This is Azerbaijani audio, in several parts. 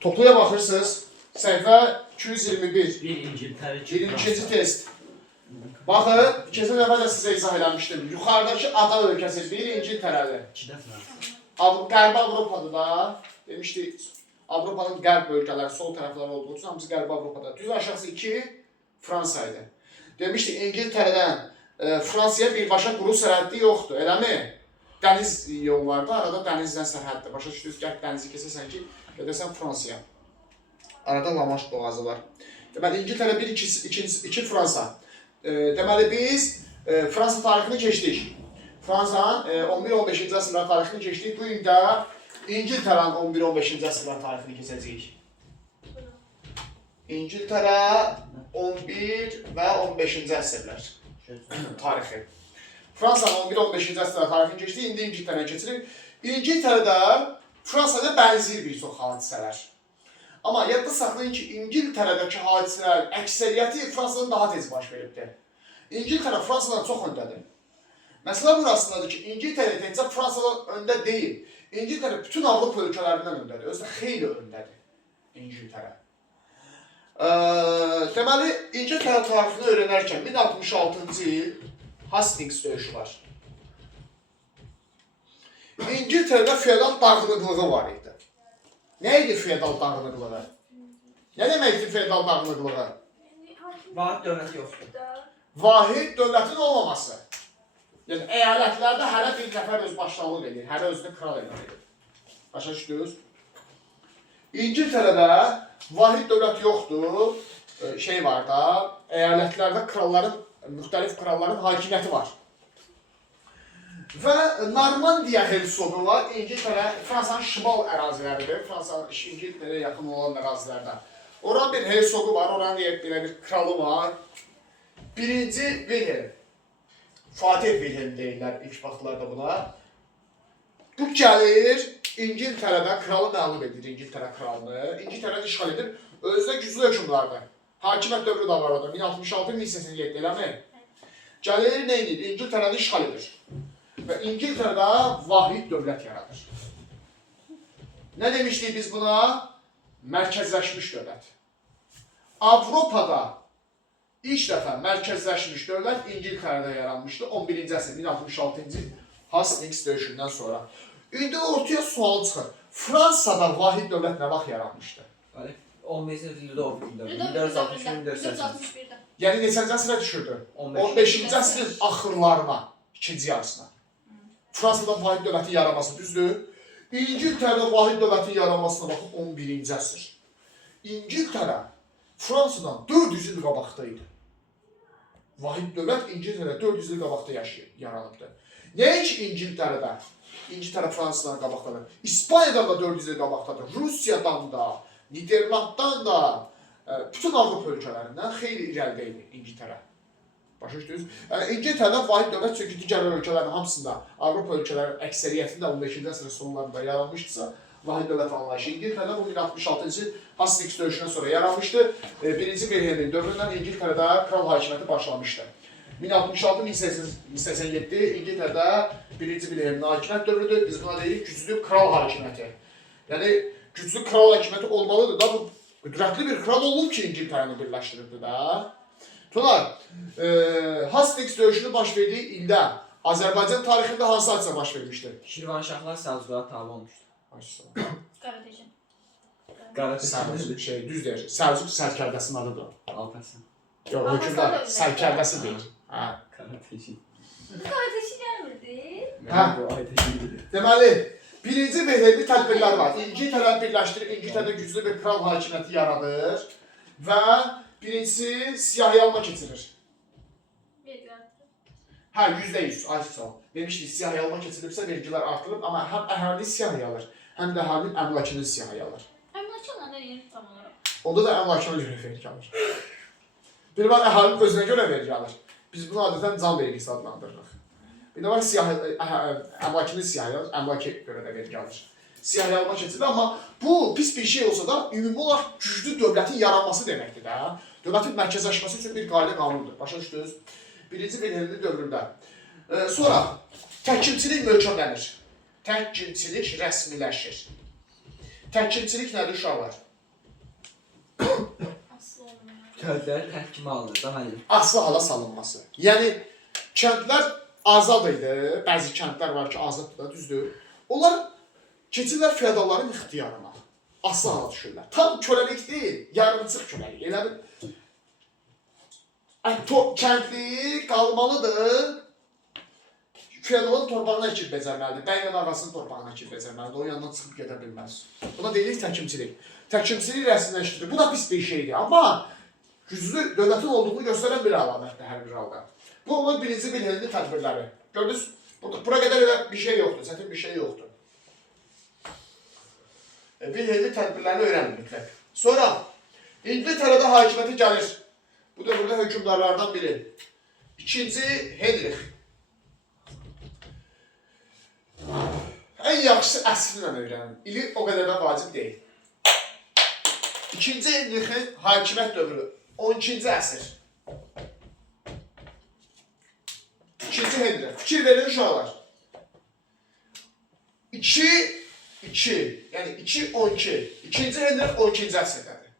Topluya baxırsınız. Səhifə 221. Bir İngiltere, 22-ci test. Baxın, keçən dəfə də sizə izah eləmişdim. Yuxarıdakı ada ölkəsi bir İngiltərədir. İki də Fransa. Qərbi Avropada da demişdik, Avropanın qərb bölgələri, sol tərəfləri olduğu üçün hamısı Qərbi Avropada. Düz aşağısı 2 Fransa idi. Demişdik, İngiltərədən Fransaya birbaşa quru sərhəddi yoxdur, eləmi? Dəniz yolu vardı, arada dənizdən sərhəddir. Başa düşdünüz, gəlb dənizi keçəsən ki, gedəsən Fransaya. Arada Lamaş boğazı var. Deməli, İngiltərə 2 Fransa. Deməli, biz Fransa tarixini keçdik. Fransa'nın 11-15-ci əsrlər tarixini keçdik. Bu gün də İngiltərənin 11-15-ci əsrlər tarixini keçəcəyik. İngiltərə 11 və 15-ci əsrlər tarixi. Fransa'nın 11-15-ci əsrlər tarixini keçdik. İndi İngiltərəyə keçirik. İngiltərədə Fransa'da bənzir bir çox hadisələr. Amma yadda saxlayın ki, İngiltərədəki hadisələrin əksəriyyəti Fransadan daha tez baş veribdir. İngiltərə Fransadan çox öndədir. Məsələ burasındadır ki, İngiltərə təkcə Fransadan öndə deyil. İngiltərə bütün Avropa ölkələrindən öndədir. Özdə xeyli öndədir İngiltərə. Deməli, İngiltərə tarixini öyrənərkən 1066-cı il Hastings döyüşü var. İngiltərədə feodal dağınıqlığı var idi. Nə idi feodal dağınıqlığı? Nə deməkdir feodal dağınıqlığı? Vahid dövləti yoxdur. Vahid dövlətin olmaması. Yəni, əyalətlərdə hərə bir nəfər öz başçılıq edir, hərə özünü kral edir. Başa düşdünüz? İngiltərədə vahid dövlət yoxdur, şey var da, əyalətlərdə kralların, müxtəlif kralların hakimiyyəti var. Və Normandiya hersoqu var, İngiltərə, Fransanın şimal əraziləridir, Fransanın İngiltərəyə yaxın olan ərazilərdən. Oranın bir hersoqu var, oranın belə bir kralı var. Birinci Wilhelm, Fatih Wilhelm deyirlər ilk vaxtlarda buna. Bu gəlir, İngiltərədə kralı məğlub edir, İngiltərə kralını. İngiltərəni işğal edir, özdə güclü hökümdardır. Hakimiyyət dövrü də var orada, 1066-1087 eləmi? Gəlir, nə edir? İngiltərəni işğal edir. Və İngiltərədə vahid dövlət yaradır. Nə demişdik biz buna? Mərkəzləşmiş dövlət. Avropada ilk dəfə mərkəzləşmiş dövlət İngiltərədə yaranmışdı. 11-ci əsr, 1066-cı Hastings döyüşündən sonra. İndi ortaya sual çıxır. Fransada vahid dövlət nə vaxt yaranmışdı? 15-ci ildə o bitirdi. 1463-1481. Yəni neçənci əsrə düşürdü? 15-ci əsrin axırlarına, ikinci yarısına. Fransada vahid dövlətin yaranması düzdür. İngiltərədə vahid dövlətin yaranmasına baxın 11-ci əsr. İngiltərə Fransadan 400 il qabaqda idi. Vahid dövlət İngiltərə 400 il qabaqda yaranıbdır. Nəinki İngiltərədə? İngiltərə Fransadan qabaqdadır. İspaniyadan da 400 il qabaqdadır. Rusiyadan da, Niderlanddan da, bütün Avropa ölkələrindən xeyli irəlidə idi İngiltərə. Başa düşdünüz? Yəni, İngiltərədə vahid dövlət çünki digər ölkələrin hamısında, Avropa ölkələrinin əksəriyyətində 15-ci əsrin sonlarında yaranmışdırsa, vahid dövlət anlayışı. İngiltərədə bu 1066-cı Hastings döyüşündən sonra yaranmışdı. Birinci Wilhelmin dövründən İngiltərədə kral hakimiyyəti başlamışdı. 1066-1087 İngiltərədə birinci Wilhelmin hakimiyyət dövrüdür. Biz buna deyirik güclü kral hakimiyyəti. Yəni, güclü kral hakimiyyəti olmalıdır da, bu qüdrətli bir kral olub ki, İngiltərəni birləşdirirdi da. Tunar, Hastings döyüşünü baş verdiyi ildə Azərbaycan tarixində hansı hadisə baş vermişdir? Şirvanşahlar Səlcuqlara tabe olmuşdu. Qaratecin. Qaratecin. Düz deyir. Səlcuq sərkərdəsinin adıdır. Alparslan. Yox, hökümdar sərkərdəsi deyir. Qaratecin. Qaratecin gəlmirdi. Bu Aytecin. Deməli, birinci Wilhelmi tədbirlər var. İngiltərəni birləşdirir, İngiltərədə güclü bir kral hakimiyyəti yaradır və birincisi siyahi alma keçirir. Hə, %100, ayıq sağ ol. Demişdik, siyahi alma keçirilibsə vergilər artırılır, amma həm əhalini siyahi alır, həm də əhalinin əmlakını siyahi alır. Əmlakı nə deyir tam olaraq? Onda da əmlakına görə vergi alır. Bir var əhalinin özünə görə vergi alır. Biz bunu adətən can vergisi adlandırırıq. Bir də var əmlakını siyahi alır, əmlaki görə də vergi alır. Siyahi alma keçirir, amma bu pis bir şey olsa da ümumi olaraq güclü dövlətin yaranması deməkdir də. Dövlətin mərkəzləşməsi üçün bir qayda qanundur. Başa düşdünüz? Birinci Wilhelmi dövründə. Sonra təhkimçilik möhkəmlənir. Təhkimçilik rəsmiləşir. Təhkimçilik nədir uşaqlar? Aslı olmuyor. Kəndlər tərk kimi alınır da müəllim. Aslı hala salınması. Yəni kəndlər azad idi. Bəzi kəndlər var ki, azaddır da, düzdür. Onlar keçirlər feodalların ixtiyarına. Aslı hala düşürlər. Tam köləlik deyil, yarımçıq köləlik. Elə bir kəndli qalmalıdır. Feodalın torpağına ekib becərməlidir. Bəylə ağasının torpağına ekib becərməlidir. O yandan çıxıb gedə bilməz. Buna deyilir təkimçilik. Təkimçilik rəsmiləşdirir. Bu da pis bir şeydir. Amma güclü dövlətin olduğunu göstərən bir əlamətdir hər bir halda. Bu onun birinci Vilhelmli tədbirləri. Gördünüz? Bura qədər elə bir şey yoxdur. Çətin bir şey yoxdur. Vilhelmli tədbirlərini öyrənin mütləq. Sonra İngiltərədə hakimiyyəti gəlir. Bu da burada hökümdarlardan biri. İkinci Henrich. Ən yaxşısı əsrlə öyrənin. İli o qədər də vacib deyil. İkinci Henrichin hakimiyyət dövrü. 12-ci əsr. İkinci Henrich. Fikir verin uşaqlar. 2, yəni 2, 12. İkinci Henrich 12-ci əsrdədir.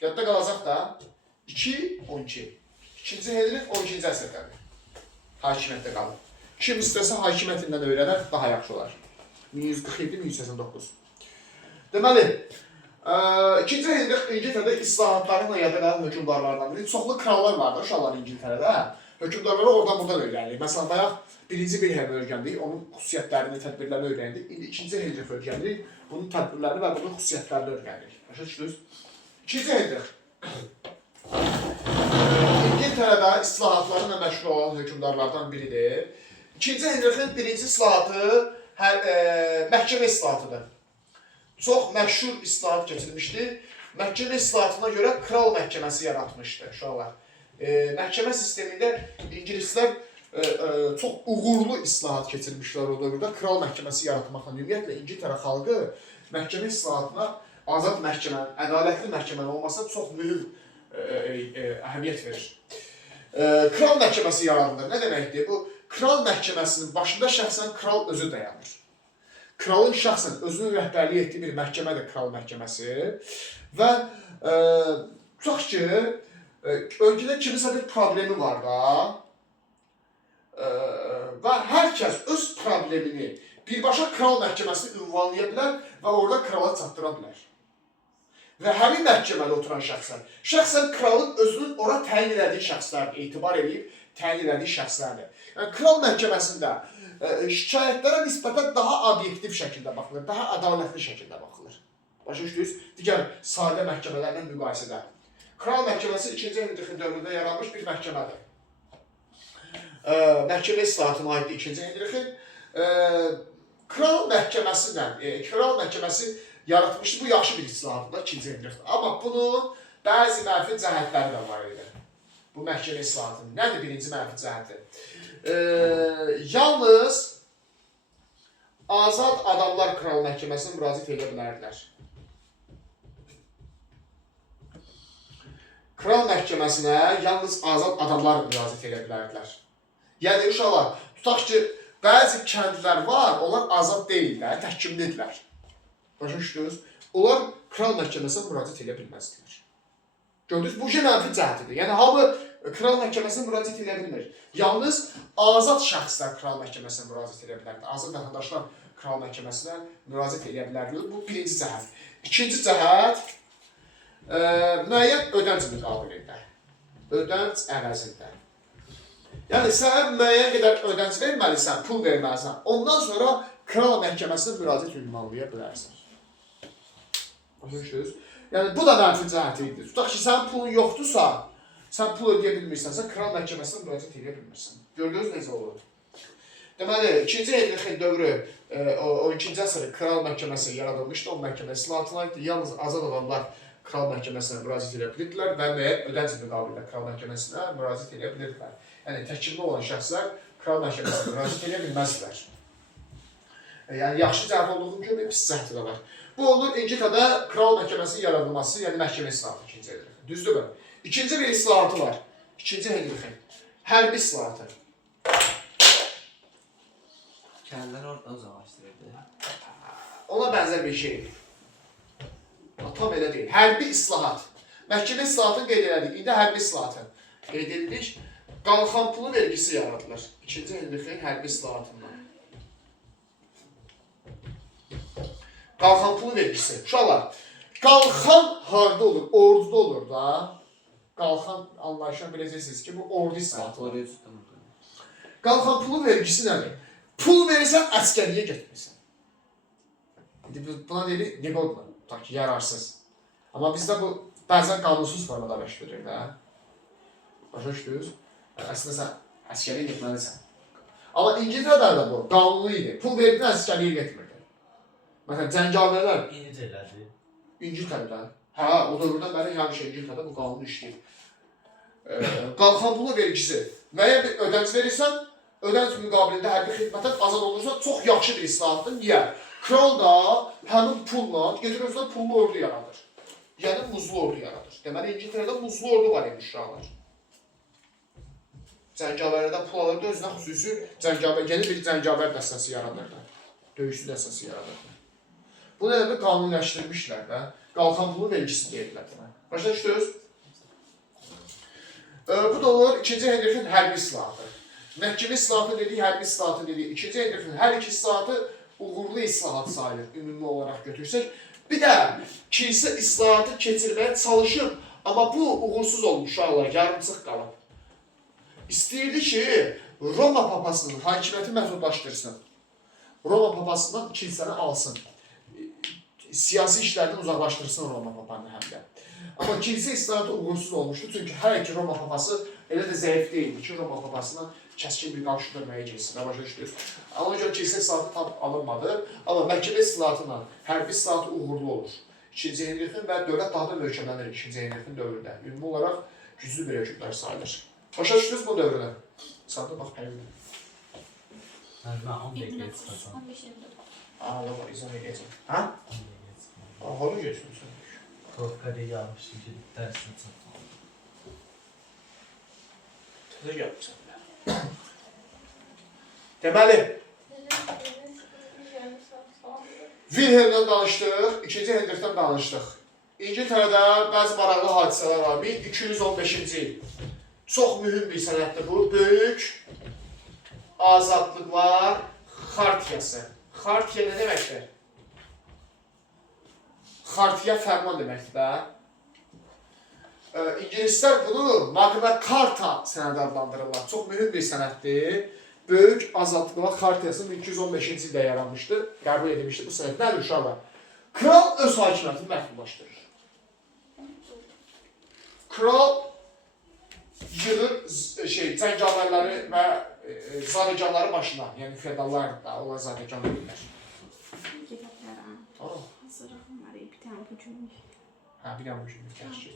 Yadda qalacaq da 2, 12. İkinci Henrich 12-ci əsrdədir. Hakimiyyətdə qalır. Kim istəsə hakimiyyətindən öyrənər, daha yaxşı olar. 1147-1189. Deməli, İkinci Henrich İngiltərədə islahatlarla yada qalan hökümdarlardan biri. Çoxlu krallar vardır uşaqlar İngiltərədə. Hökümdarları oradan buradan öyrənirik. Məsələn, bayaq birinci Vilhelm öyrəndik, onun xüsusiyyətlərini, tədbirlərini öyrəndik. İndi ikinci Henrich öyrənirik, bunun tədbirlərini və bunun xüsusiyyətlərini öyrənirik. Başa düşdünüz? İkinci Henrich. İngiltərədə islahatlarla məşğul olan hökümdarlardan biridir. İkinci Henrichin birinci islahatı məhkəmə islahatıdır. Çox məşhur islahat keçirmişdir. Məhkəmə islahatına görə kral məhkəməsi yaratmışdı uşaqlar. Məhkəmə sistemində ingilislər çox uğurlu islahat keçirmişlər o dövrdə. Kral məhkəməsi yaratmaqla ümumiyyətlə İngiltərə xalqı məhkəmə islahatına azad məhkəmənin, ədalətli məhkəmənin olmasına çox mühüm əhəmiyyət verir. Kral məhkəməsi yaradılır. Nə deməkdir? Bu kral məhkəməsinin başında şəxsən kral özü dayanır. Kralın şəxsən özünün rəhbərlik etdiyi bir məhkəmədir kral məhkəməsi və tutaq ki, ölkədə kimisə bir problemi var da və hər kəs öz problemini birbaşa kral məhkəməsini ünvanlaya bilər və orada krala çatdıra bilər. Və həmin məhkəmədə oturan şəxsən kralın özünün ora təyin elədiyi şəxslərdir, etibar edib təyin elədiyi şəxslərdir. Yəni, kral məhkəməsində şikayətlərə nisbətən daha obyektiv şəkildə baxılır, daha ədalətli şəkildə baxılır. Başa düşdünüz? Digər sadə məhkəmələrlə müqayisədə. Kral məhkəməsi 2-ci Henrichin dövründə yaranmış bir məhkəmədir. Məhkəmə islahatına aiddir 2-ci Henrichin. Kral məhkəməsi yaratmışdı. Bu yaxşı bir islahatdır 2-ci Henrichin. Amma bunun bəzi mənfi cəhətləri də var idi. Bu məhkəmə islahatının. Nədir birinci mənfi cəhəti? Yalnız azad adamlar kral məhkəməsinə müraciət edə bilərdilər. Kral məhkəməsinə yalnız azad adamlar müraciət edə bilərdilər. Yəni, uşaqlar, tutaq ki, bəzi kəndlər var, onlar azad deyillər, təhkimlidirlər. Başa düşdünüz? Onlar kral məhkəməsinə müraciət edə bilməzdilər. Gördünüz, bu mənfi cəhətidir. Yəni, hamı kral məhkəməsinə müraciət edə bilmir. Yalnız azad şəxslər kral məhkəməsinə müraciət edə bilərdir. Azad vətəndaşlar kral məhkəməsinə müraciət edə bilərdir. Bu birinci cəhət. İkinci cəhət, müəyyən ödənc müqabilində. Ödənc əvəzində. Yəni, sən müəyyən qədər ödənc verməlisən, pul verməlisən. Ondan sonra kral məhkəməsinə müraciət ünvanlaya bilərsən. Başa düşdünüz? Yəni, bu da mənfi cəhəti idi. Tutaq ki, sənin pulun yoxdursa, sən pul ödeyə bilmirsənsə, kral məhkəməsinə müraciət edə bilmirsən. Gördünüz necə olur? Deməli, 2-ci Henrichin dövrü 12-ci əsr kral məhkəməsi yaradılmışdı. O məhkəmə islahatına aiddir. Yalnız azad adamlar kral məhkəməsinə müraciət edə bilirdilər və müəyyən ödənc müqabilində kral məhkəməsinə müraciət edə bilirdilər. Yəni, təkimli olan şəxslər kral məhkəməsinə müraciət edə bilməzdilər. Yəni, yaxşı cəhət olduğu kimi pis cəhəti də var. Bu olur İngiltərədə kral məhkəməsinin yaradılması, yəni məhkəmə islahatı 2-ci Henrichin. Düzdürmü? İkinci bir islahatı var. 2-ci Henrichin. Hərbi islahatı. Kəndlər oradan uzaqlaşdırırdı. Ona bənzər bir şeydir. Tam elə deyil. Hərbi islahat. Məhkəmə islahatını qeyd elədik. İndi hərbi islahatı qeyd edirik. Qalxan pulu vergisi yaradılır. 2-ci Henrikin hərbi islahatından. Qalxan pulu vergisi. Uşaqlar, qalxan harda olur? Orduda olur da. Qalxan anlayışını biləcəksiniz ki, bu ordu islahatı. Oraya tutdum. Qalxan pulu vergisi nədir? Pul verirsən, əskəriyə getmirsən. Buna deyirik, neqodla, tutaq ki, yararsız. Amma bizdə bu bəzən qanunsuz formada baş verir də. Başa düşdünüz? Əslində sən əskəriyə getməlisən. Amma İngiltərədə də bu qanunlu idi. Pul verdin, əskəriyə getmirdi. Məsələn, cəngavərlər İngiltərədə. Hə, o dövrdən bəri həmişə İngiltərədə bu qanun işləyir. Qalxan pulu vergisi. Müəyyən bir ödəniş verirsən, ödəniş müqabilində hərbi xidmətdən azad olursa, çox yaxşı bir islahatdır. Niyə? Kral da həmin pulla gedir özünə pullu ordu yaradır. Yəni muzlu ordu yaradır. Deməli, İngiltərədə muzlu ordu var imiş uşaqlar. Cəngavərlərdən pul alırdı, özünə xüsusi yeni bir cəngavər dəstəsi yaradırdı. Döyüşçü dəstəsi yaradırdı. Bu nədir? Qanunləşdirmişlər də. Qalxan pulu vergisi deyirlər. Başa düşdünüz? Bu da olur 2-ci Henrikin hərbi islahatı. Məhkəmə islahatı dedik, hərbi islahatı dedik. 2-ci Henrikin hər iki islahatı uğurlu islahat sayılır, ümumi olaraq götürsək. Bir də kilsə islahatı keçirməyə çalışıb, amma bu uğursuz olmuş uşaqlar, yarımçıq qalıb. İstəyirdi ki, Roma papasının hakimiyyəti məhdudlaşdırsın. Roma papasından kilsəni alsın. Siyasi işlərdən uzaqlaşdırsın Roma papanı həm də. Amma kilsə islahatı uğursuz olmuşdu, çünki hər iki Roma papası elə də zəif deyildi ki, Roma papasına kəskin bir qarşı dönməyə girsin, başa düşdünüz. Ona görə kilsə islahatı tam alınmadı, amma məhkəmə islahatıyla hərbi islahatı uğurlu olur. 2-ci Henrikin və dövlət daha da möhkəmlənir 2-ci Henrikin dövründə. Ümumi olaraq güclü bir hökmdar sayılır. Başa düşdünüz bu dövrünə? Sağda bax, həqiqdir. Ben 10 dakikaya çıkarsam. 15 24. Aa, yok, izah edeceğim. Ha? Aa, halı geçiyorsun. Korkadeyi almıştım ki dersin satın. Təzə yapacağım ben. Deməli, Wilhelm'dən danışdıq, 2-ci Hendrikdən danışdıq. İngiltərədə bəzi maraqlı hadisələr var. 1215-ci il. Çox mühüm bir sənətdir bu. Böyük azadlıqlar xartiyası. Xartiya nə deməkdir? Xartiya fərman deməkdir də. İngilislər bunu Magna Carta sənədi adlandırırlar. Çox mühüm bir sənətdir. Böyük azadlıqlar xartiyası 1215-ci ildə yaranmışdı, qəbul edilmişdi bu sənəd. Nədir uşaqlar? Kral öz hakimiyyətini məhdudlaşdırır. Kral yığır cəngavərləri və zadəganları başına, yəni feodallar da olan zadəgan edirlər. Bir tane bu cümle. Hə, bir dənə bu kimi gəlir.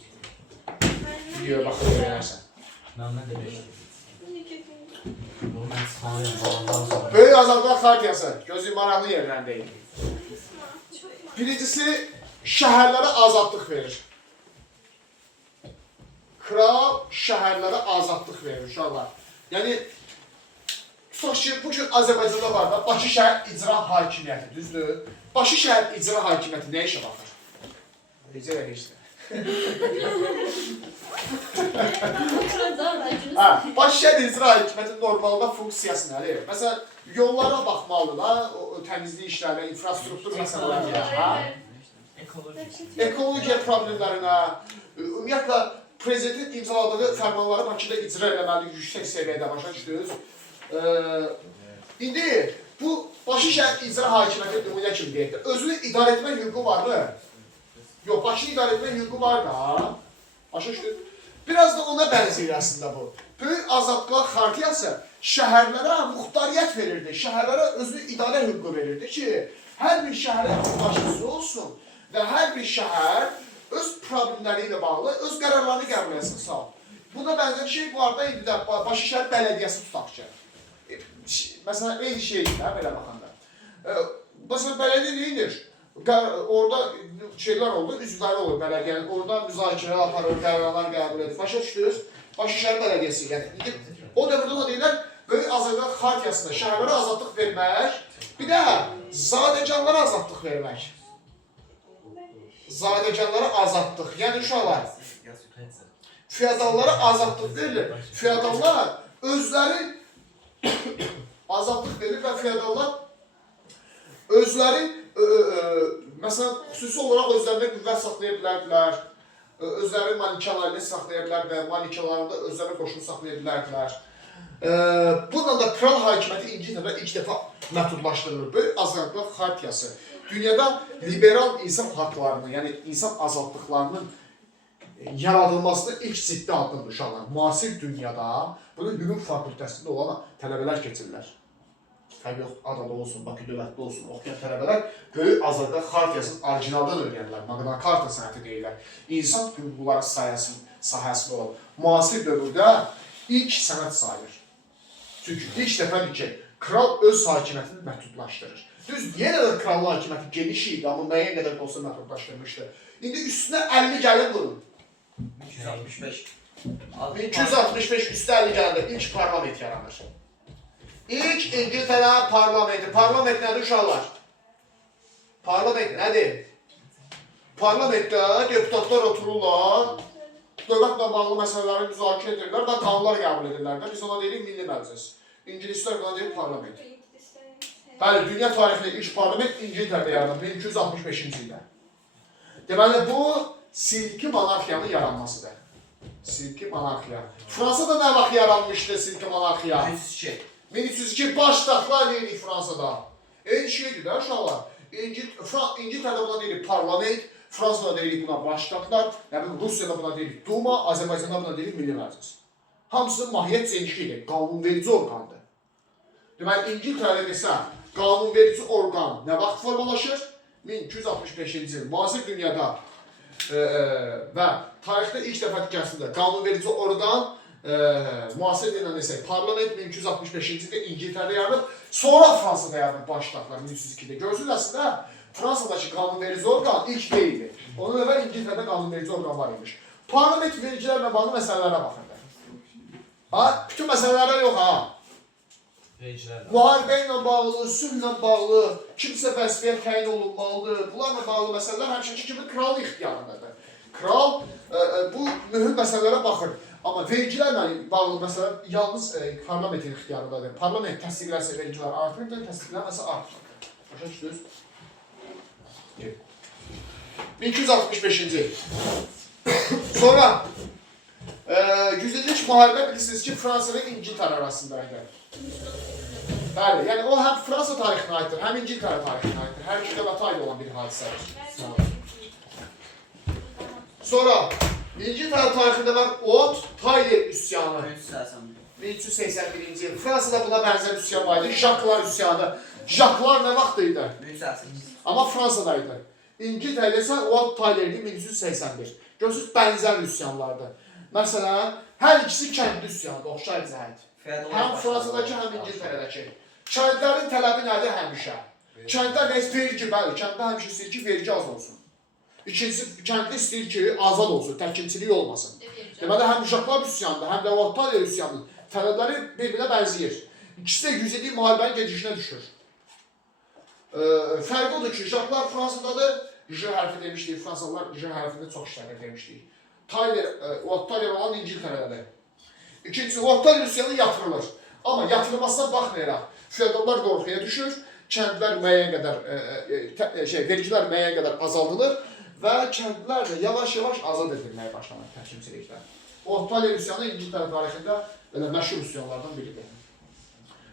Videoya baxıb öyrənərsən. Ben ne demek? Bu ben sağlayayım. Ondan sonra. Böyük azadlıqlar xartiyası, gözü maraqlı yerlərdəyim. Birincisi, şəhərlərə azadlıq verir. Kral şəhərlərə azadlıq verir uşaqlar. Yəni, tutaq ki, bugün Azərbaycanda var da, Bakı şəhər icra hakimiyyəti, düzdür? Bakı şəhər icra hakimiyyəti nə işə baxır? Necə elə işdir? Bakı şəhər icra hakimiyyəti normalda funksiyası nədir? Məsələn, yollara baxmalıdır da, təmizlik işlərinə, infrastruktur məsələlərinə, ekologiya problemlərinə, ümumiyyətlə, Prezidentin imzaladığı fərmanları Bakıda icra eləməli yüksək səviyyədə, başa düşdünüz. İndi bu Bakı şəhər icra hakimiyyəti nümunə kimi deyək də, özünü idarə etmə hüququ var mı? Yox, Bakını idarə etmə hüququ var da. Başa düşdünüz. Biraz da ona bənzəyir əslində bu. Böyük azadlıqlar xartiyası şəhərlərə muxtariyyət verirdi, şəhərlərə özünü idarə hüququ verirdi ki, hər bir şəhərə başçısı olsun və hər bir şəhər öz problemləri ilə bağlı öz qərarlarını qəbul etsin, sağ ol. Buna bənzər şey bu arada indi də Bakı şəhər bələdiyyəsi tutaq ki. Məsələn, eyni şeydir də, belə baxanda. Məsələn, bələdiyyə neyindir? Orada şeylər oldu, üzvləri olur bələdiyyənin. Orada müzakirələr aparır, qərarlar qəbul edir. Başa düşdünüz? Bakı şəhər bələdiyyəsi ilə. O dövrdə ona deyirlər, böyük azadlıq xartiyasında şəhərlərə azadlıq vermək, bir də zadəganlara azadlıq vermək. zadəganları azaltdıq. Yəni uşaqlar, Yaz pensiya. feodallara azadlıq verilir. Feodallar özləri azadlıq verir və feodallar özləri məsələn xüsusi olaraq özlərində qüvvət saxlaya bilərdilər. Özləri malikalarını saxlaya bilərdilər, malikalarında özləri qoşun saxlaya bilərdilər. Bununla da kral hakimiyyəti İngiltərədə ilk dəfə məhdudlaşdırılır. Böyük azadlıq xartiyası dünyada liberal insan haqlarını, yəni insan azadlıqlarının yaradılmasını ilk ciddi addımdır uşaqlar. Müasir dünyada bunu hüquq fakültəsində olan tələbələr keçirlər. Fərq yox, adada olsun, Bakı dövlətdə olsun, oxuyan tələbələr böyük azadlıq xartiyasının orijinaldan öyrənirlər. Magna Carta sənəti deyirlər. İnsan hüquqları sahəsində olan müasir dövrdə ilk sənət sayılır. Çünki ilk dəfədir ki, kral öz hakimiyyətini məhdudlaşdırır. Düz, yenə də kralın hakimiyyəti geniş idi, amma müəyyən qədər olsa məhdudlaşdırmışdı. İndi üstünə 50 gəlin vurun. 265. 1265 üstə 50 gələndə ilk parlament yaranır. İlk İngiltərə parlamenti. Parlament nədir uşaqlar? Parlament nədir? Parlamentdə deputatlar otururlar, dövlətlə bağlı məsələləri müzakirə edirlər və qanunlar qəbul edirlər. Biz ona deyirik Milli Məclis. İngilislər buna deyir parlament. Bəli, dünya tarixində ilk parlament İngiltərədə yaranır 1265-ci ildə. Deməli, bu silki monarxiyanın yaranmasıdır. Silki monarxiya. Fransada nə vaxt yaranmışdı silki monarxiya? 102. 1302 baş taxtlar deyirik Fransada. Eyni şeydir də uşaqlar. İngiltərədə buna deyirik parlament, Fransada deyirik buna baş taxtlar, Rusiyada buna deyirik Duma, Azərbaycanda buna deyirik Milli Məclis. Hamısının mahiyyət zengişidir, qanunverici orqandır. Deməli, İngiltərədə desə, qanunverici orqan nə vaxt formalaşır? 1265-ci il müasir dünyada və tarixdə ilk dəfə dikəsində qanunverici orqan müasir deyilən desək, parlament 1265-ci ildə İngiltərədə yaranıb, sonra Fransada yaranıb baş taxtlar 1302-də. Görürsünüz əslində, Fransadakı qanunverici orqan ilk deyildi. Onun əvvəl İngiltərədə qanunverici orqan var imiş. Parlament vergilərlə bağlı məsələlərə baxırdı. Ha, bütün məsələlərə yox ha. Müharibə ilə bağlı, sülhlə bağlı, kimsə vəzifəyə təyin olunmalıdır. Bunlarla bağlı məsələlər həmişəki kimi kral ixtiyarındadır. Kral bu mühüm məsələlərə baxır. Amma vergilərlə bağlı məsələ yalnız parlamentin ixtiyarındadır. Parlament təsdiqlərsə vergilər artır, təsdiqlərməsə artır. Başa düşdünüz? 1265-ci il. Sonra 100 illik müharibə bilirsiniz ki, Fransa və İngiltərə arasındaydı. Bəli, yəni o həm Fransa tarixinə aiddir, həm İngiltərə tarixinə aiddir. Hər iki dövlətə aid olan bir hadisədir. Sonra İngiltərə tarixində var Ot Tayler üsyanı. 1381-ci il. Fransada buna bənzər üsyan var idi. Jaklar üsyanı. Jaklar nə vaxt idi? 1388. Amma Fransadaydı. İngiltərədə isə Ot Tayler'di 1381. Görürsünüz, bənzər üsyanlardır. Məsələn, hər ikisi kəndli üsyanıdır, oxşar cəhət. Həm Fransadakı, həm İngiltərədəki. Kəndlərin tələbi nədir həmişə? Kəndlər nə istəyir ki, bəli, kənddə həmişə istəyir ki, vergi az olsun. İkincisi, kənddə istəyir ki, azad olsun, təkimçilik olmasın. Deməli, həm Jaklar üsyanıdır, həm də Ot Tayler üsyanıdır. Tələbləri bir-birinə bənzəyir. İkisi də 100 illik müharibənin gedişinə düşür. Fərq odur ki, Jaklar Fransadadır, J hərfi demişdik, Fransalılar J hərfində çox işlənir demişdik. Ot Tayler olan İngiltərədədir. İkincisi, Ot Tayler üsyanı yatırılır. Amma yatırılmasına baxmayaraq, feodallar qorxuya düşür, kəndlər müəyyən qədər, vergilər müəyyən qədər azaldılır və kəndlər də yavaş-yavaş azad edilməyə başlanır təkimçilikdə. Ot Tayler üsyanı İngiltərə tarixində belə məşhur üsyanlardan biridir.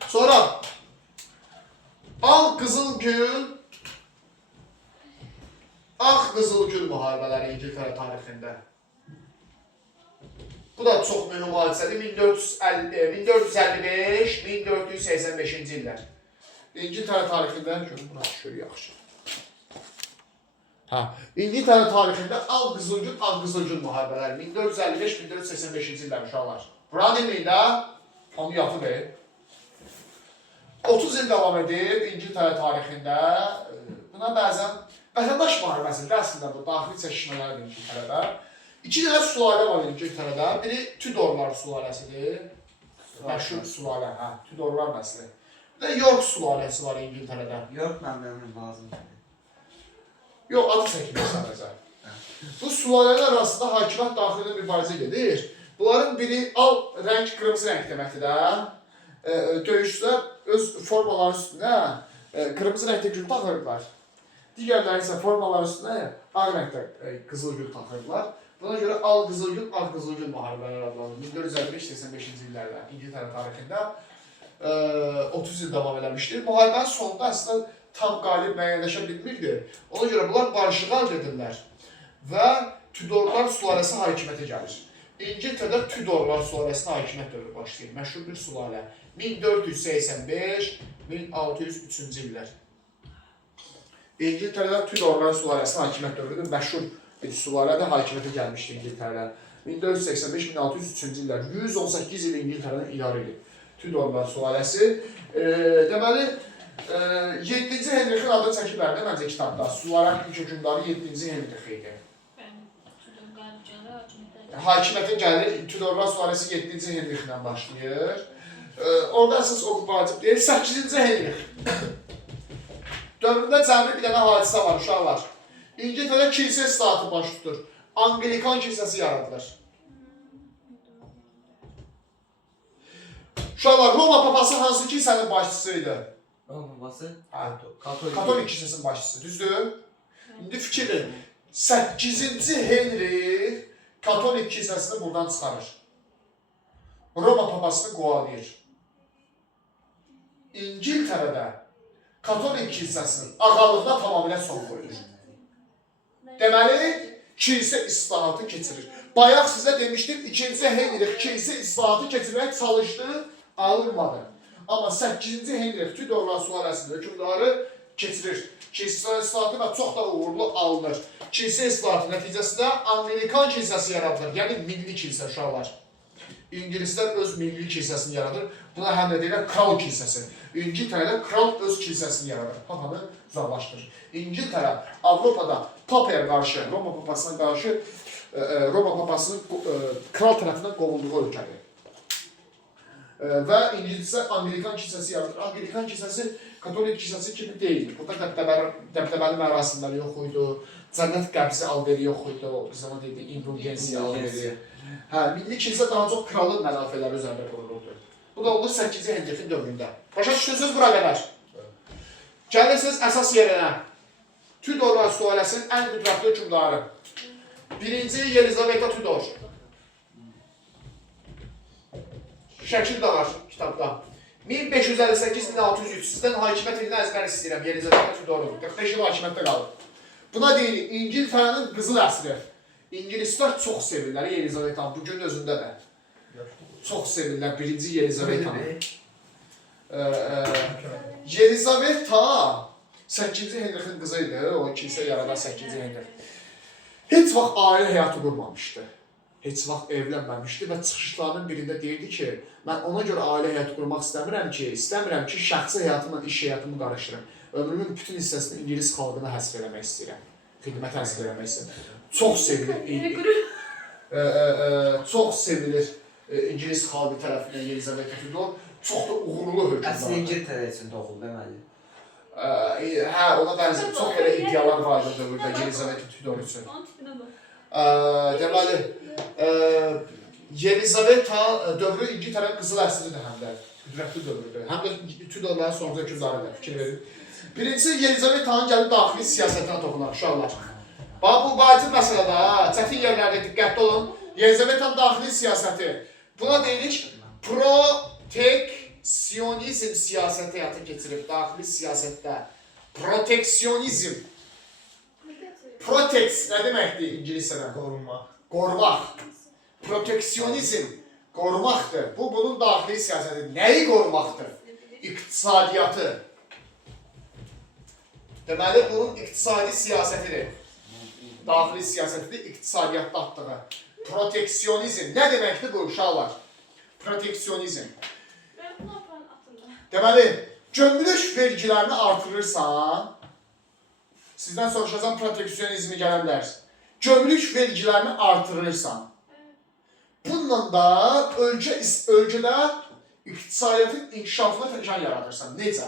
Sonra Ağ Qızılgül müharibələri İngiltərə tarixində. Bu da çox mühüm hadisədir. 1455-1485-ci illər. İngiltərə tarixində, görün, buna düşür yaxşı. İngiltərə tarixində Ağ Qızılgül müharibələri 1455-1485-ci illər uşaqlar. Bura deməyin də, onu yatıb. 30 il davam edib İngiltərə tarixində. Buna bəzən vətəndaş müharibəsində əslində bu daxili çəkişmələrdir İngiltərədə. İki dənə sülalə var İngiltərədə. Biri Tudorlar sülaləsidir. Məşhur sülalə, Tudorlar nəsli. Bir də York sülaləsi var İngiltərədə. York məmnunum lazımdır. Yox, adı çəkilir sadəcə. Bu sülalələr arasında hakimiyyət daxilində mübarizə gedir. Bunların biri al rəng qırmızı rəng deməkdir də. Döyüşçülər öz formaların üstünə qırmızı rəngdə gül taxırdılar. Digərləri isə formaların üstünə ağ rəngdə qızıl gül taxırdılar. Buna görə al qızıl gül, ağ qızıl gül müharibələri adlanır. 1455-85-ci illərdə İngiltərə tarixində 30 il davam eləmişdir. Müharibənin sonunda əslində tam qalib müəyyənləşə bilmirdi. Ona görə bunlar barışığı əldə edirlər və Tudorlar sülaləsi hakimiyyətə gəlir. İngiltərədə Tudorlar sülaləsinin hakimiyyət dövrü başlayır. Məşhur bir sülalə. 1485-1603-cü illər. İngiltərədə Tudorlar sülaləsinin hakimiyyət dövrüdür. Məşhur bir sülalədə hakimiyyətə gəlmişdir İngiltərə. 1485-1603-cü illər. 118 il İngiltərədən idarə edir. Tudorlar sülaləsi. Deməli, 7-ci Henrixin adını çəkiblər də məncə kitabda. Sülalənin ilk hökmdarı 7-ci Henrix idi. Hakimiyyətə gəlir, Tudorlar sülaləsi 7-ci Henrixlə başlayır. Orada əsas o vacib deyil, 8-ci Henrix. Dövründə cəmi bir dənə hadisə var, uşaqlar. İngiltərədə kilsə islahatı baş tutur. Anglikan kilsəsi yaradılır. Uşaqlar, Roma papası hansı kilsənin başçısıydı? Roma babası Katolik kilsəsinin başçısı, düzdür? İndi fikir 8-ci Henrix Katolik kilsəsini buradan çıxarır. Roma papasını qovalayır. İngiltərədə Katolik kilsəsinin ağalığına tamamilə son qoyulur. Deməli, kilsə islahatı keçirir. Bayaq sizə demişdim, 2-ci Henrix kilsə islahatı keçirmək çalışdı, alınmadı. Amma 8-ci Henrix Tudorlar sülaləsinin hökmdarı keçirir. Kilsə islahatı və çox da uğurlu alınır. Kilsə islahatı nəticəsində Anglikan kilsəsi yaradılır, yəni milli kilsə uşaqlar. İngilislər öz milli kilsəsini yaradır. Buna həm də deyirlər kral kilsəsi. İngiltərədə kral öz kilsəsini yaradır. Papanı uzaqlaşdırır. İngiltərə Avropada papaya qarşı, Roma papasına qarşı Roma papasının kral tərəfindən qovulduğu ölkədir. Və İngilizlər Anglikan kilsəsi yaradır. Anglikan kilsəsi Katolik kilsəsi kimi deyil. Burada dəbdəbəli mərasimləri yox idi. Cənnət qəbzi alveri yox idi. O zaman deyildi, indulgensiya alveri. Milli kilsə daha çox kralın mənafeləri üzərində qurulurdu. Bu da olur 8-ci Henrixin dövründə. Başa düşürsünüz bura qədər. Gəlirsiniz əsas yerinə. Tudorlar sülaləsinin ən qüdrətli hökmdarı. 1-ci Yelizaveta Tudor. Şəkil də var kitabda. 1558-1603. Sizdən hakimiyyət ilini əzbər istəyirəm. Yelizaveta Tudor'un. 45 il hakimiyyətdə qalıb. Buna deyilir, İngiltərənin qızıl əsri. İngilislər çox sevirlər Yelizavetanı. Bugün özündə də. Çox sevirlər 1-ci Yelizavetanı. Yelizaveta 8-ci Henrixin qızı idi. O kilsə yaradan 8-ci Henrix. Heç vaxt ailə həyatı qurmamışdı. Heç vaxt evlənməmişdi və çıxışlarının birində deyirdi ki, mən ona görə ailə həyatı qurmaq istəmirəm ki, şəxsi həyatımla iş həyatımı qarışdırım. Ömrümün bütün hissəsini İngilis xalqına həsr eləmək istəyirəm. Xidmət həsr eləmək istəyirəm. Çox sevilir. Çox sevilir İngilis xalqı tərəfindən Yelizaveta Tudor. Çox da uğurlu hökmdardır. Əslində İngiltərə üçün doğuldu, deməli. Ona bənzər çox belə ideyalar vardı dövrdə Yelizaveta Tudor üçün. Deməli, Yelizaveta dövrü İngiltərənin qızıl əsridir həm də, qüdrətli dövrüdür. Həm də Tudorların sonraki hökmdarıdır, fikir verin. Birincisi, Yelizavetanın gəlib daxili siyasətinə toxunar, uşaqlar. Bu vacib məsələdə, çətin yerlərdə diqqətli olun. Yelizavetanın daxili siyasəti. Buna deyilik, proteksionizm siyasəti həyata keçirib, daxili siyasətdə. Proteksionizm. Proteks nə deməkdir İngiliscədən? Qorunmaq. Qorumaq. Proteksionizm qorumaqdır. Bu, bunun daxili siyasəti. Nəyi qorumaqdır? İqtisadiyyatı. Deməli, bunun iqtisadi siyasətidir. Daxili siyasətidir, iqtisadiyyatda atdığı. Proteksionizm. Nə deməkdir bu, uşaqlar? Proteksionizm. Deməli, gömrük vergilərini artırırsan, sizdən soruşacağım proteksionizmi gələnlər. Gömrük vergilərini artırırsan. Bununla da ölkədə iqtisadiyyatın inkişafına təkan yaradırsan. Necə?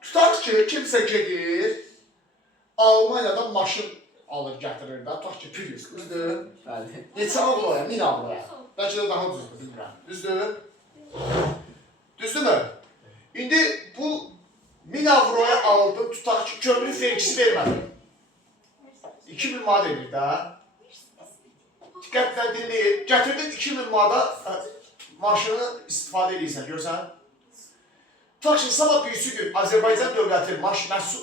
Tutaq ki, kimsə gedir, Almanya'da maşın alır gətirir də. Tutaq ki, Prius, düzdür? Bəli. Neçə avroya? 1000 avroya. Bəlkə də daha ucuzdur, bilmirəm. Düzdür? Düzdürmü? İndi bu 1000 avroya aldım, tutaq ki, kömürün vergisi vermədim. 2000 manat edir də. Diqqətlə dinləyib, gətirdin 2000 manata maşını istifadə edirsən, görsən? Tutaq ki, sabah birisi gün Azərbaycan dövləti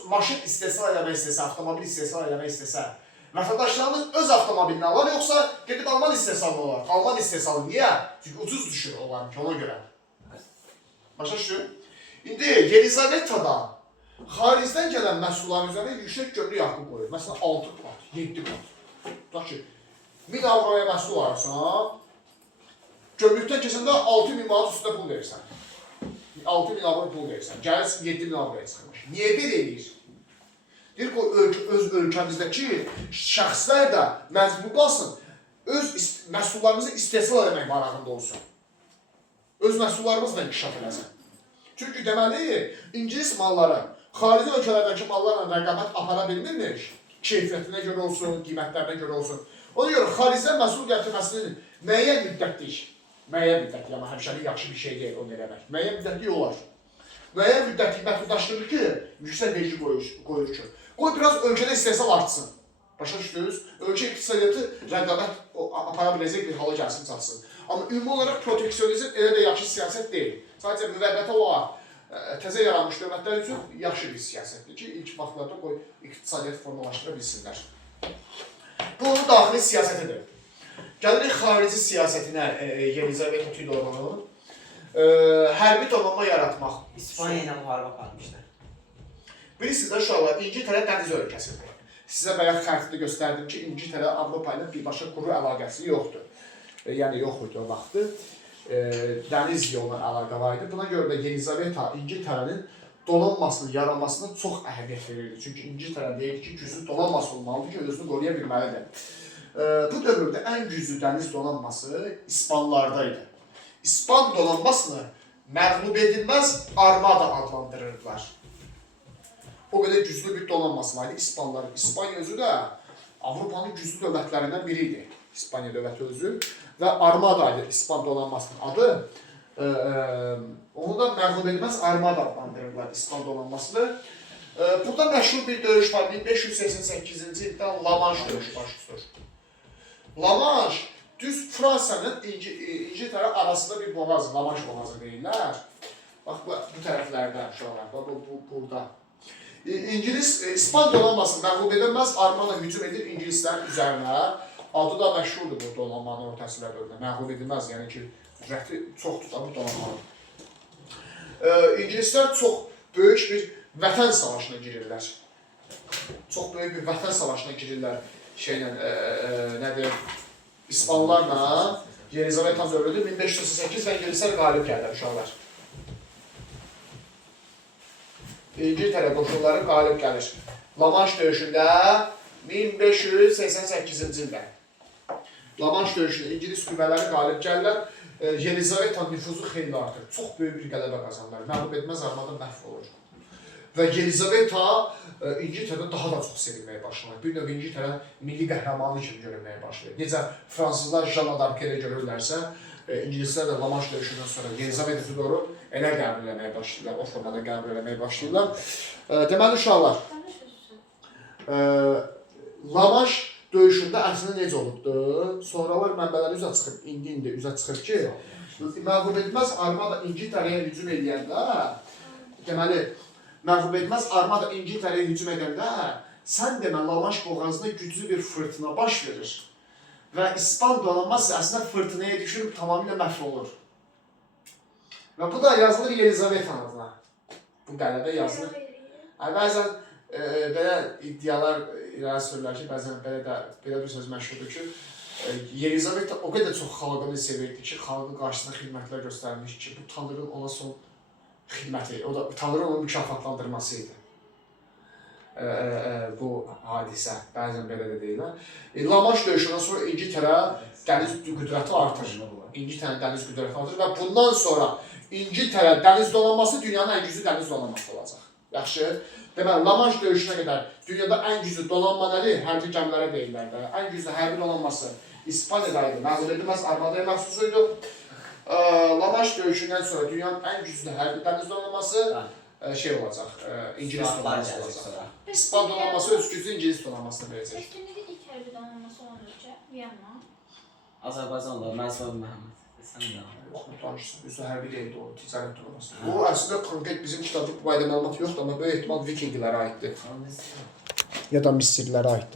maşın istehsal eləmək istəsə, avtomobil istehsal eləmək istəsə, vətəndaşlarımız öz avtomobilini alar, yoxsa gedib Alman istehsalını olar. Alman istehsalı niyə? Çünki ucuz düşür onların ki, ona görə. Başa düşür? İndi Yelizavetada xaricdən gələn məhsulların üzərində yüksək gömrük haqqı qoyur. Məsələn, 6 kat, 7 kat. Tutaq ki, 1000 avroya məhsul alırsan, gömrükdən keçəndə 6000 manat üstündə pul verirsən. 6000 avro pul verirsən, gəlirsin 7000 avroya çıxmış. Niyə belə eləyir? Deyir ki, öz ölkəmizdəki şəxslər də məcbur qalsın, öz məhsullarımızı istehsal eləmək marağında olsun. Öz məhsullarımızla inkişaf eləsin. Çünki deməli, İngilis malları xarici ölkələrdəki mallarla rəqabət apara bilmirmiş, keyfiyyətinə görə olsun, qiymətlərinə görə olsun. Ona görə xaricdən məhsul gətirməsinin müəyyən müddətlik, amma həmişəlik yaxşı bir şey deyil onu eləmək. Müəyyən müddətlik olar. Müəyyən müddətlik məhdudlaşdırır ki, yüksək vergi qoyur ki. Qoy biraz ölkədə istehsal artsın. Başa düşdünüz? Ölkə iqtisadiyyatı rəqabət apara biləcək bir hala gəlsin, çatsın. Amma ümumi olaraq proteksionizm elə də yaxşı siyasət deyil. Sadəcə müvəqqəti olaraq təzə yaranmış dövlətlər üçün yaxşı bir siyasətdir ki, ilk vaxtlarda qoy iqtisadiyyat formalaşdıra bilsinlər. Bu onun daxili siyasətidir. Gəlirik xarici siyasətinə Yelizaveta Tudorovanın hərbi donanma yaratmaq. İspaniya ilə müharibə aparmışlar. Bilirsiniz də uşaqlar, İngiltərə dəniz ölkəsidir. Sizə bayaq xəritədə göstərdim ki, İngiltərə Avropa ilə birbaşa quru əlaqəsi yoxdur. Yəni yox idi o vaxtı. Dəniz yoluna əlaqə var idi. Buna görə də Yelizaveta İngiltərənin donanmasının yaranmasına çox əhəmiyyət verirdi. Çünki İngiltərə deyir ki, güclü donanması olmalıdır ki, özünü qoruya bilməlidir. Bu dövrdə ən güclü dəniz donanması İspanlardaydı. İspan donanmasını məğlub edilməz armada adlandırırdılar. O qədər güclü bir donanması var idi İspanların. İspanya özü də Avropanın güclü dövlətlərindən biri idi. İspanya dövləti özü və armada idi İspan donanmasının adı. Onu da məğlub edilməz armada adlandırırdılar İspan donanmasını. Burada məşhur bir döyüş var. 1588-ci ildə La Manche döyüşü baş tutur. La Manche düz Fransanın İngiltərə arasında bir boğaz, La Manche boğazı deyirlər. Bax bu tərəflərdə uşaqlar, burada. İspan donanması məğlub edilməz armada hücum edir İngilislərin üzərinə. Adı da məşhurdur bu donanmanın ortasıyla dövrdə. Məğlub edilməz, yəni ki, cəhdi çox tutar bu donanmanın. İngilislər çox böyük bir vətən savaşına girirlər. Çox böyük bir vətən savaşına girirlər nədir, İspanlarla Yelizaveta dövrüdür. 1588 və İngilislər qalib gəlirlər uşaqlar. İngiltərə qoşunları qalib gəlir. La Manche döyüşündə 1588-ci ildə. La Manche döyüşündə İngilis qüvvələri qalib gəlirlər. Yelizavetanın nüfuzu xeyli artır. Çox böyük bir qələbə qazanırlar. Məğlub etməz armada məhv olur. Və Yelizaveta İngiltərədə daha da çox sevilməyə başlanır. Bir növ İngiltərə milli qəhrəmanı kimi görünməyə başlayır. Necə fransızlar Jeanne d'Arc elə görürlərsə, İngilislər də La Manche döyüşündən sonra Yelizaveta Tudoru elə qəbul eləməyə başlayırlar, o formada qəbul eləməyə başlayırlar. Deməli uşaqlar, La Manche döyüşündə əslində necə olubdur? Sonralar mənbələr üzə çıxıb, indi üzə çıxıb ki, məğlub etməz armada İngiltərəyə hücum edəndə, deməli, məğlub etməz armada İngiltərəyə hücum edəndə, sən demə La Manche boğazında güclü bir fırtına baş verir. Və İspan donanması əslində fırtınaya düşürüb tamamilə məhv olur. Və bu da yazılır Yelizavetanın adına. Bu qələbə yazılır. Bəzən belə iddialar irəli sürürlər ki, bəzən belə bir söz məşhurdur ki, Yelizaveta o qədər çox xalqını sevirdi ki, xalqın qarşısında xidmətlər göstərmiş ki, bu Tanrının ona son xidməti, o da Tanrının onu mükafatlandırması idi. Bu hadisə, bəzən belə də deyirlər. La Manche döyüşündən sonra İngiltərə dəniz qüdrəti artır. İngiltərənin dəniz qüdrəti artır və bundan sonra İngiltərə dəniz donanması dünyanın ən güclü dəniz donanması olacaq. Yaxşı. Deməli, La Manche döyüşünə qədər dünyada ən güclü donanma nədir? Hərbi gəmilərə deyirlər də. Ən güclü hərbi donanması İspaniyada idi. Məğlub edilməz armadaya məxsus idi. La Manche döyüşündən sonra dünyanın ən güclü hərbi dəniz donanması şey olacaq, İngilis donanması olacaq. İspan donanması öz gücü İngilis donanmasına verəcək. Üstündəki ilk hərbi donanması olan ölkə Viyana. Azərbaycanlı, Mənsur Məhəmməd. Sən də. Yox, danışsın. Üzrə hərbi deyildi o, ticarət donanması. Bu əslində konkret bizim kitabda bu barədə məlumat yoxdur, amma böyük ehtimal Vikinglərə aiddir. Ya da Misirlilərə aiddir.